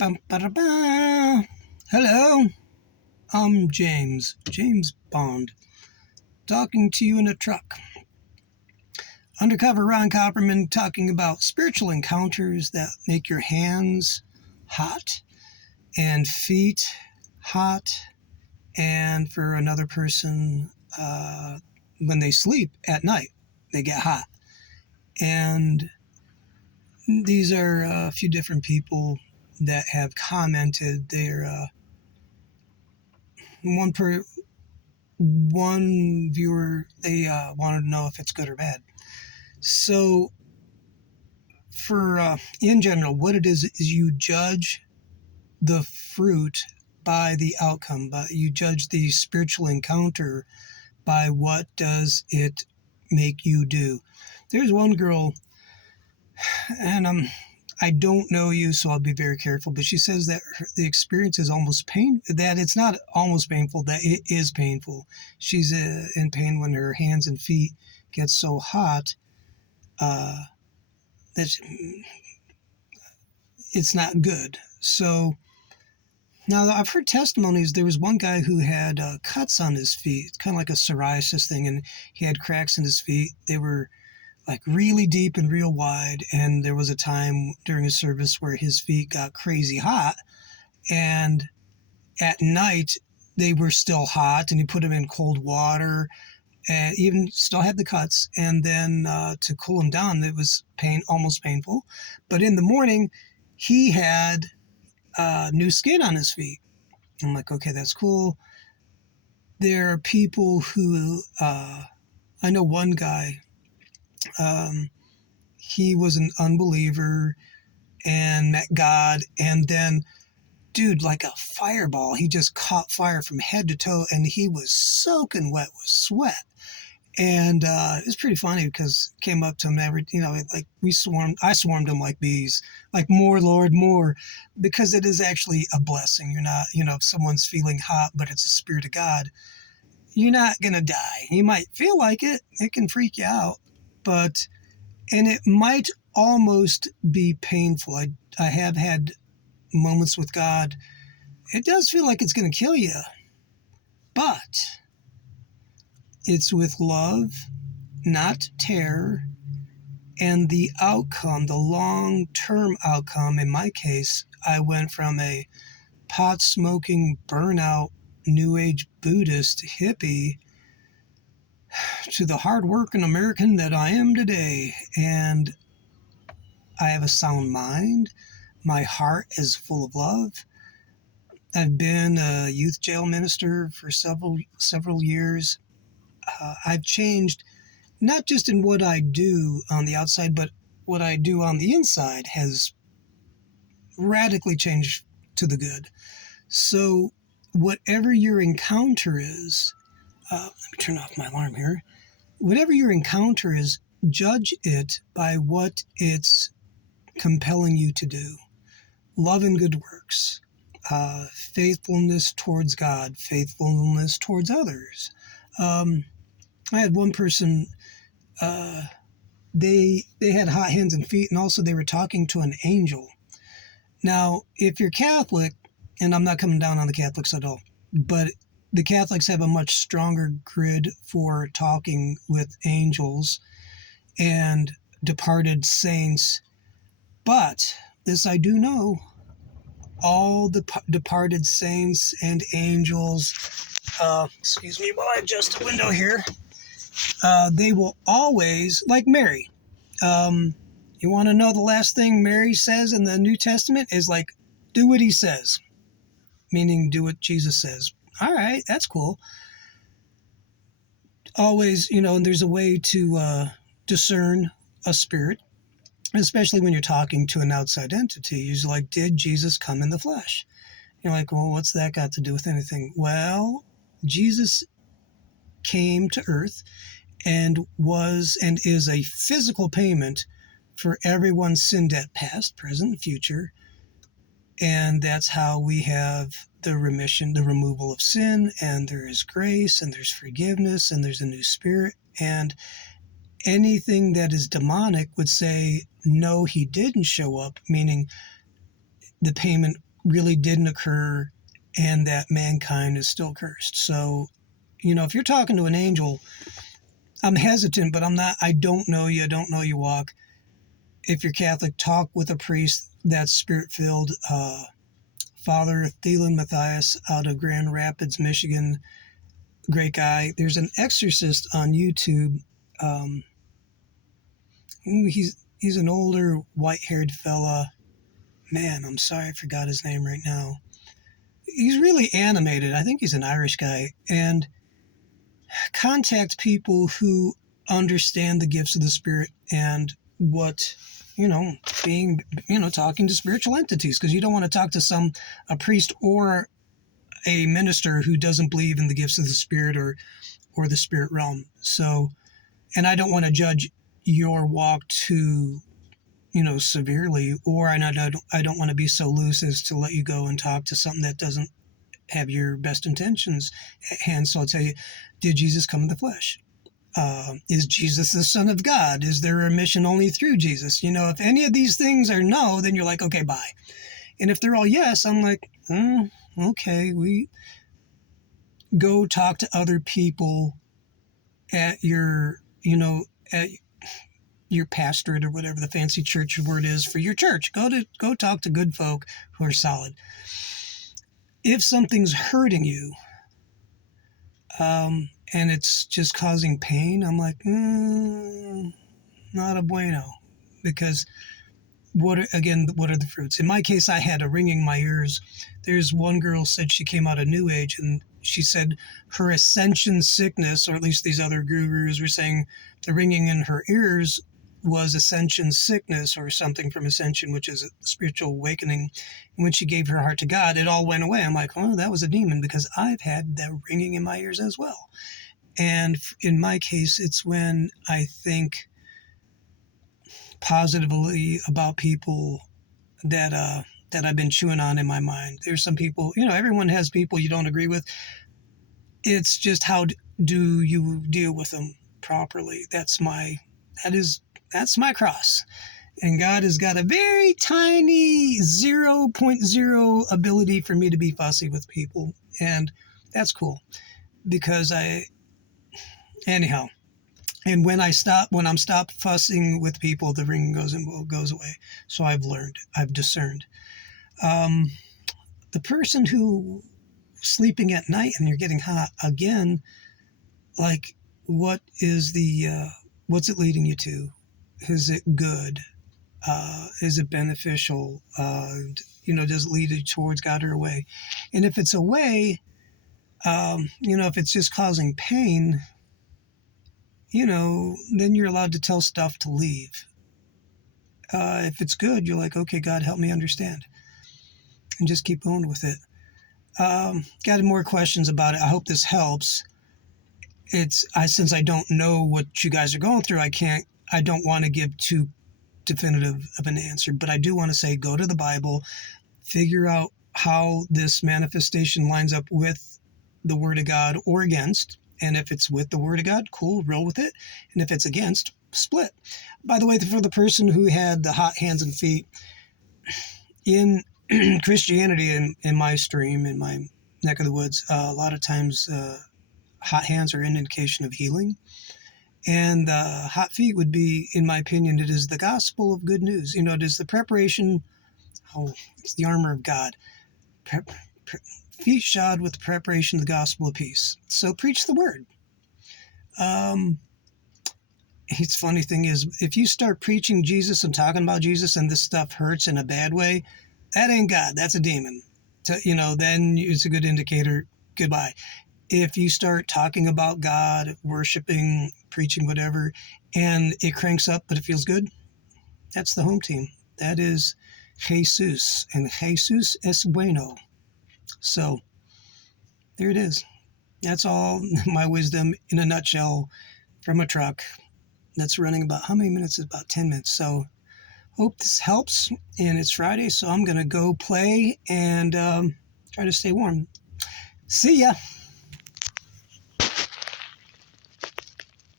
Bum, ba-da-ba. Hello, I'm James Bond, talking to you in a truck. Undercover Ron Copperman talking about spiritual encounters that make your hands hot and feet hot, and for another person, when they sleep at night, they get hot. And these are a few different people that have commented. They're one viewer, they wanted to know if it's good or bad. So for in general, what it is you judge the fruit by the outcome, but you judge the spiritual encounter by what does it make you do. There's one girl, and I don't know you, so I'll be very careful, but she says that the experience is that it's not almost painful, that it is painful. She's in pain when her hands and feet get so hot that it's not good. So now I've heard testimonies. There was one guy who had cuts on his feet, kind of like a psoriasis thing, and he had cracks in his feet. They were like really deep and real wide, and there was a time during a service where his feet got crazy hot, and at night they were still hot, and he put them in cold water and even still had the cuts, and then to cool them down, it was almost painful. But in the morning he had new skin on his feet. I'm like, okay, that's cool. There are people who I know one guy, he was an unbeliever and met God, and then, dude, like a fireball, he just caught fire from head to toe, and he was soaking wet with sweat. And it was pretty funny because came up to him like I swarmed him like bees, like more, Lord, more, because it is actually a blessing. You're not, if someone's feeling hot, but it's the Spirit of God, you're not going to die. You might feel like it can freak you out, and it might almost be painful. I have had moments with God. It does feel like it's going to kill you, but it's with love, not terror, and the outcome, the long-term outcome, in my case, I went from a pot-smoking, burnout, New Age Buddhist hippie to the hard-working American that I am today. And I have a sound mind. My heart is full of love. I've been a youth jail minister for several years. I've changed, not just in what I do on the outside, but what I do on the inside has radically changed to the good. So whatever your encounter is, let me turn off my alarm here. Whatever your encounter is, judge it by what it's compelling you to do. Love and good works, faithfulness towards God, faithfulness towards others. I had one person, they had hot hands and feet, and also they were talking to an angel. Now, if you're Catholic, and I'm not coming down on the Catholics at all, but the Catholics have a much stronger grid for talking with angels and departed saints. But this I do know, all the departed saints and angels, excuse me while I adjust the window here, they will always, like Mary. You want to know the last thing Mary says in the New Testament is like, do what he says, meaning do what Jesus says. All right, that's cool. Always, and there's a way to discern a spirit, especially when you're talking to an outside entity. You're like, did Jesus come in the flesh? You're like, well, what's that got to do with anything? Well, Jesus came to earth and was and is a physical payment for everyone's sin debt, past, present, future. And that's how we have the remission, the removal of sin, and there is grace, and there's forgiveness, and there's a new spirit. And anything that is demonic would say, no, he didn't show up, meaning the payment really didn't occur and that mankind is still cursed. So, if you're talking to an angel, I'm hesitant, but I'm not, I don't know you. I don't know your walk. If you're Catholic, talk with a priest that's spirit filled. Father Thielen Matthias out of Grand Rapids, Michigan. Great guy. There's an exorcist on YouTube. He's an older white-haired fella. Man, I'm sorry I forgot his name right now. He's really animated. I think he's an Irish guy. And contact people who understand the gifts of the Spirit and what, talking to spiritual entities, because you don't want to talk to a priest or a minister who doesn't believe in the gifts of the Spirit or the spirit realm. So, and I don't want to judge your walk too, severely, or I don't want to be so loose as to let you go and talk to something that doesn't have your best intentions at hand. So I'll tell you, did Jesus come in the flesh? Is Jesus the Son of God? Is there a mission only through Jesus? If any of these things are no, then you're like, okay, bye. And if they're all yes, I'm like, okay, we go talk to other people at your, at your pastorate or whatever the fancy church word is for your church. Go talk to good folk who are solid. If something's hurting you, and it's just causing pain, I'm like, not a bueno, because what are the fruits? In my case, I had a ringing in my ears. There's one girl said she came out of New Age, and she said her ascension sickness, or at least these other gurus were saying the ringing in her ears was ascension sickness or something from ascension, which is a spiritual awakening. And when she gave her heart to God, it all went away. I'm like, oh, that was a demon, because I've had that ringing in my ears as well. And in my case, it's when I think positively about people that I've been chewing on in my mind. There's some people, everyone has people you don't agree with. It's just how do you deal with them properly? That's my cross. And God has got a very tiny 0.0 ability for me to be fussy with people. And that's cool, because anyhow. And when I'm stopped fussing with people, the ring goes away. So I've discerned. The person who sleeping at night and you're getting hot again, like, what's it leading you to? Is it good? Is it beneficial? Does it lead you towards God or away? And if it's away, if it's just causing pain, then you're allowed to tell stuff to leave. If it's good, you're like, okay, God, help me understand. And just keep going with it. Got more questions about it. I hope this helps. Since I don't know what you guys are going through, I don't want to give too definitive of an answer, but I do want to say, go to the Bible, figure out how this manifestation lines up with the Word of God or against. And if it's with the Word of God, cool, roll with it. And if it's against, split. By the way, for the person who had the hot hands and feet, in Christianity, in my stream, in my neck of the woods, a lot of times hot hands are an indication of healing. And hot feet would be, in my opinion, it is the gospel of good news. It is the preparation, it's the armor of God. Feet shod with the preparation of the gospel of peace. So preach the word. It's funny thing is, if you start preaching Jesus and talking about Jesus and this stuff hurts in a bad way, that ain't God. That's a demon. Then it's a good indicator. Goodbye. If you start talking about God, worshiping, preaching, whatever, and it cranks up, but it feels good, that's the home team. That is Jesus. And Jesus es bueno. So there it is. That's all my wisdom in a nutshell from a truck that's running about, how many minutes? About 10 minutes. So hope this helps. And it's Friday, so I'm going to go play and try to stay warm. See ya.